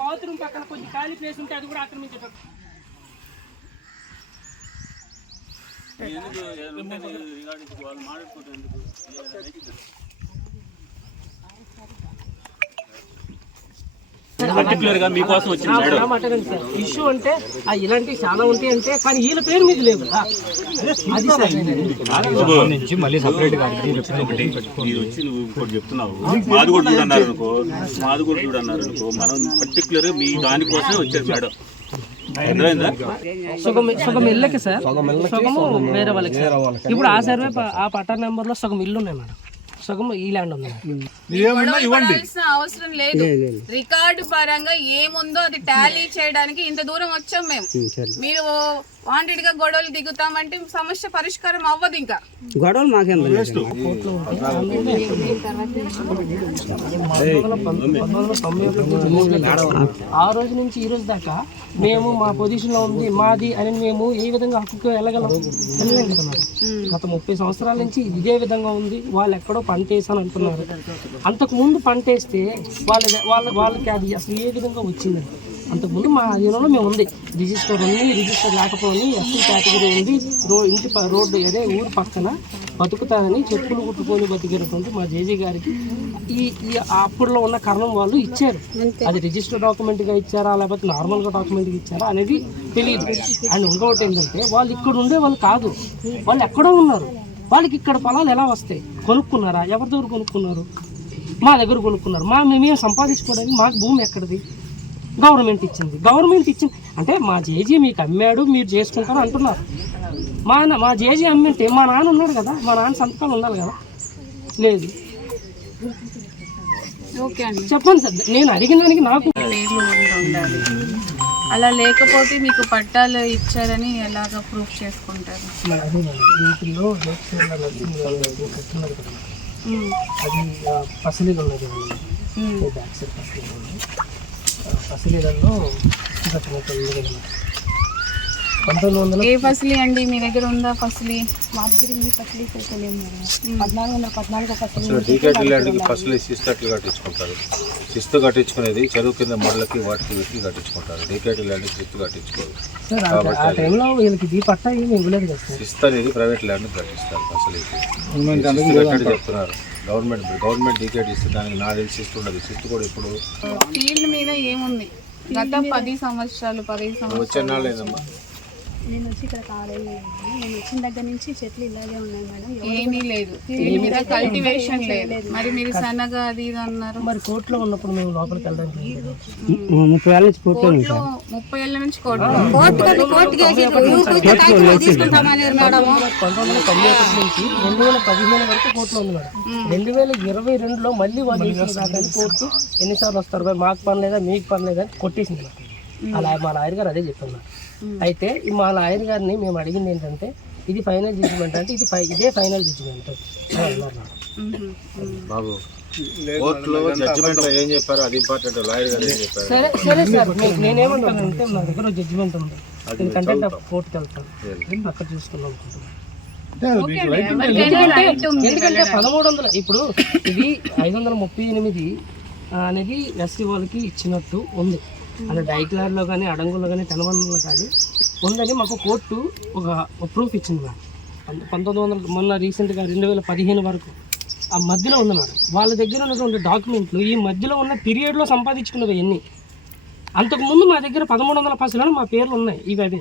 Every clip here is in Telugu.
బాత్రూమ్ పక్కన కొంచెం ఖాళీ ప్లేస్ ఉంటే అది కూడా ఆక్రమించటం ఎందుకు వాళ్ళు మాట్లాడుకుంటారు ఎందుకు పర్టికులర్గా మీకోసం వచ్చింది మేడం. సార్. ఇష్యూ అంటే ఆ ఇలాంటివి చాలా ఉంటాయి అంటే కానీ వీళ్ళ పేరు మీద లేవు కదా. అది సార్. నుంచి మళ్ళీ సపరేట్గా ఒకటి మీరు వచ్చి నువ్వు ఇంకోటి చెప్తున్నావు. మాది కూడా చూడన్నారు అనుకో మాది కూడా చూడన్నారు అనుకో మనం పర్టికులర్గా మీ దానికోసమే వచ్చారు మేడం. అర్థమైందా? సగం సగం ఇళ్ళకి సార్. సగము వేరే వాళ్ళకి ఇప్పుడు ఆ సర్వే ఆ పట్టా నెంబర్లో సగం ఇల్లు ఉన్నాయి మేడం. సగం ఈ ల్యాండ్ ఉంది పడాల్సిన అవసరం లేదు. రికార్డు పరంగా ఏముందో అది టాలీ చేయడానికి ఇంత దూరం వచ్చాం మేము. మీరు వాంటెడ్గా గొడవలు దిగుతామంటే సమస్య పరిష్కారం అవ్వదు ఇంకా గొడవలు మాకేం. ఆ రోజు నుంచి ఈ రోజు దాకా మేము మా పొజిషన్లో ఉంది మాది అని మేము ఏ విధంగా హక్కుకు వెళ్ళగలం. గత ముప్పై సంవత్సరాల నుంచి ఇదే విధంగా ఉంది వాళ్ళు ఎక్కడో పంట వేసాను అంటున్నారు అంతకు ముందు పంట వేస్తే వాళ్ళ వాళ్ళ వాళ్ళకి అది అసలు ఏ విధంగా వచ్చిందండి అంతకుముందు మా అధీనంలో మేము ఉంది. రిజిస్టర్ ఉంది రిజిస్టర్ లేకపోయి ఎస్సీ కేటగిరీ ఉంది. రో ఇంటి రోడ్డు అదే ఊరు పక్కన బతుకుతానని చెప్పులు కుట్టుకొని బతికినటువంటి మా జేజీ గారికి ఈ ఈ అప్పుడులో ఉన్న కారణం వాళ్ళు ఇచ్చారు. అది రిజిస్టర్ డాక్యుమెంట్గా ఇచ్చారా లేకపోతే నార్మల్గా డాక్యుమెంట్గా ఇచ్చారా అనేది తెలియదు అండ్ ఇంకొకటి ఏంటంటే వాళ్ళు ఇక్కడ ఉండే వాళ్ళు కాదు. వాళ్ళు ఎక్కడో ఉన్నారు. వాళ్ళకి ఇక్కడ పొలాలు ఎలా వస్తాయి? కొనుక్కున్నారా? ఎవరి దగ్గర కొనుక్కున్నారు? మా దగ్గర కొనుక్కున్నారు. మా మేము సంపాదించుకోవడానికి మాకు భూమి ఎక్కడిది? గవర్నమెంట్ ఇచ్చింది. గవర్నమెంట్ ఇచ్చింది. అంటే మా జేజీ మీకు అమ్మాడు మీరు చేసుకుంటారు అంటున్నారు. మా నా- మా జేజీ అమ్మింటే మా నాన్న ఉన్నాడు కదా మా నాన్న సంతకాలు ఉండాలి కదా. లేదు. ఓకే అండి. చెప్పండి సార్ నేను అడిగిన దానికి నాకు ఉండాలి. అలా లేకపోతే మీకు పట్టాలు ఇచ్చారని ఎలాగ ప్రూఫ్ చేసుకుంటారు? అది బ్యాక్ సైడ్ ఉన్నాయి ఆ, పసిలీలలో కట్టినట్టు ఉంది కదా పంతొమ్మిది వందల ఏ ఫసలి అండి? మీ దగ్గర ఉందా ఫసలి? మా దగ్గర ఇన్ని మేడం. పద్నాలుగు వందల పద్నాలుగు ల్యాండ్కి ఫస్ట్ శిస్తట్లు కట్టించుకుంటారు. శిస్తు కట్టించుకునేది చెరువు కింద మొదలకి వాటికి వీటికి కట్టించుకుంటారు. డీకేటీ ల్యాండ్కి శిస్తు కట్టించుకోరు. సార్ ఆ- ఆ టైంలో వీళ్ళకి ఈ పట్టా ఏమి ఇవ్వలేదు కదా సార్. శిస్తు అనేది ప్రైవేట్ ల్యాండ్కి కట్టిస్తారు అసలు శిస్తు చెప్తున్నారు. గవర్నమెంట్ గవర్నమెంట్ డీకేటీ ఇస్తే దానికి నా తెలిసి శిస్తు ఉండదు. శిస్తు కూడా ఇప్పుడు ఫీల్డ్ మీద ఏముంది? గత పది సంవత్సరాలు పదిహేను సంవత్సరాలు నేను వచ్చి ఇక్కడ కాలేదు నేను వచ్చిన దగ్గర నుంచి చెట్లు ఇలాగే ఉన్నాయి మేడం ఏమీ లేదు కల్టివేషన్ లేదు మరి మీరు సన్నగా అది ఇది అన్నారు మరి కోర్టులో ఉన్నప్పుడు మేము లోపలికి వెళ్ళడానికి లేదు. ముప్పై ఏళ్ళ నుంచి కోర్టులో ముప్పై ఏళ్ళ నుంచి కోర్టు పంతొమ్మిది వందల తొంభై ఒకటి నుంచి రెండు వేల పదిహేను వరకు కోర్టులో ఉంది మేడం రెండు వేల ఇరవై రెండులో మళ్ళీ వాళ్ళు కోర్టు ఎన్నిసార్లు వస్తారు "బాయ్, మాకు పని లేదా మీకు పని లేదా కొట్టేసింది నాకు అలా మా లాయర్ గారు అదే చెప్పారు నాకు. అయితే ఈ మా లాయర్ గారిని మేము అడిగింది ఏంటంటే ఇది ఫైనల్ జడ్జిమెంట్ అంటే ఇది ఇదే ఫైనల్ జడ్జిమెంట్. బాబు కోర్టులో జడ్జిమెంట్లో ఏం చెప్పారు? అది ఇంపార్టెంట్ లాయర్ గారు ఏం చెప్పారు? సరే సరే సార్ నా దగ్గర జడ్జిమెంట్ ఉంది. కోర్టుకి వెళ్తాను. అక్కడ అనుకుంటున్నాను. ఎందుకంటే ఎందుకంటే పదమూడు వందల ఇప్పుడు ఇది ఐదు వందల ముప్పై ఎనిమిది అనేది ఎస్సీ వాళ్ళకి ఇచ్చినట్టు ఉంది. అంటే డైక్లార్లో కానీ అడంగుల్లో కానీ తెలవన్లో కానీ ఉందని మాకు కోర్టు ఒక ప్రూఫ్ ఇచ్చింది మేడం. పంత- పంతొమ్మిది వందల మొన్న రీసెంట్గా రెండు వేల పదిహేను వరకు ఆ మధ్యలో ఉంది మేడం. వాళ్ళ దగ్గర ఉన్నటువంటి డాక్యుమెంట్లు ఈ మధ్యలో ఉన్న పీరియడ్లో సంపాదించుకున్నవి ఎన్ని అంతకుముందు మా దగ్గర పదమూడు వందల పసలలో మా పేర్లు ఉన్నాయి ఇవి అదే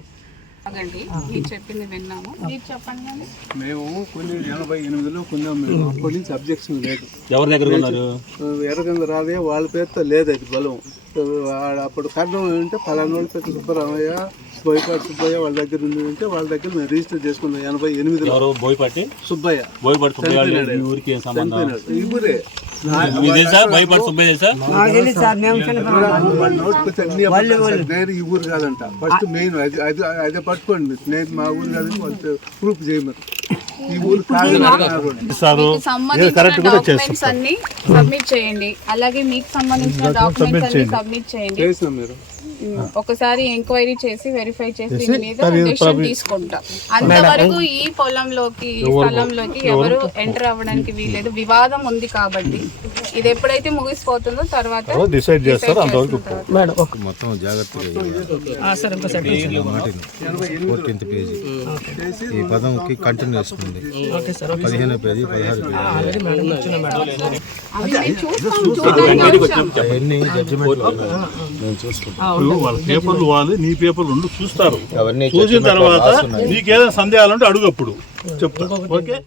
చెప్పింది విన్నాము. మీరు చెప్పండి. మేము కొన్ని ఎనభై ఎనిమిదిలో కొన్నాం మేము అప్పటి నుంచి అబ్జెక్షన్ లేదు. ఎవరి దగ్గర ఉన్నారు ఎర్రగంద రావే వాళ్ళ పేరుతో లేదు అది బలం. అప్పుడు కట్టడం అంటే ఫలానా వాళ్ళ పేరు సుబ్బరామయ్య బోయపాటి సుబ్బయ్య వాళ్ళ దగ్గర ఉంది అంటే వాళ్ళ దగ్గర మేము రిజిస్టర్ చేసుకున్నాం ఎనభై ఎనిమిదిలో. ఎవరు? బోయపాటి? సుబ్బయ్య. బోయపాటి సుబ్బయ్య ఊరికి అబద్ధాలు. నేను ఈ ఊరు కాదంట. ఫస్ట్ మెయిన్ అది అది అదే పట్టుకోండి. నేను మా ఊరు కాదని వాళ్ళు ప్రూఫ్ చేయమని సబ్మిట్ చేయండి. అలాగే మీకు సంబంధించిన డాక్యుమెంట్స్ అన్ని సబ్మిట్ చేయండి. ఒకసారి ఎంక్వైరీ చేసి వెరిఫై చేసి మీద డెసిషన్ తీసుకుంటాం. అంతవరకు ఈ పొలంలోకి స్థలంలోకి ఎవరు ఎంటర్ అవ్వడానికి వీలేదు వివాదం ఉంది కాబట్టి. ఇది ఎప్పుడైతే ముగిసిపోతుందో తర్వాత డిసైడ్ చేస్తారు అంతవరకు మేడం ఒక మొత్తం జాగ్రత్తగా ఈ పదంకి కంటిన్యూషన్ ఉంది ఓకే సార్ ఓకే పదిహేను పేజీ పదహారు మేము వాళ్ళ పేపర్లు వాళ్ళు నీ పేపర్లు ఉండి చూస్తారు. చూసిన తర్వాత నీకేదైనా సందేహాలు ఉంటే అడుగు అప్పుడు. చెప్తా ఓకే?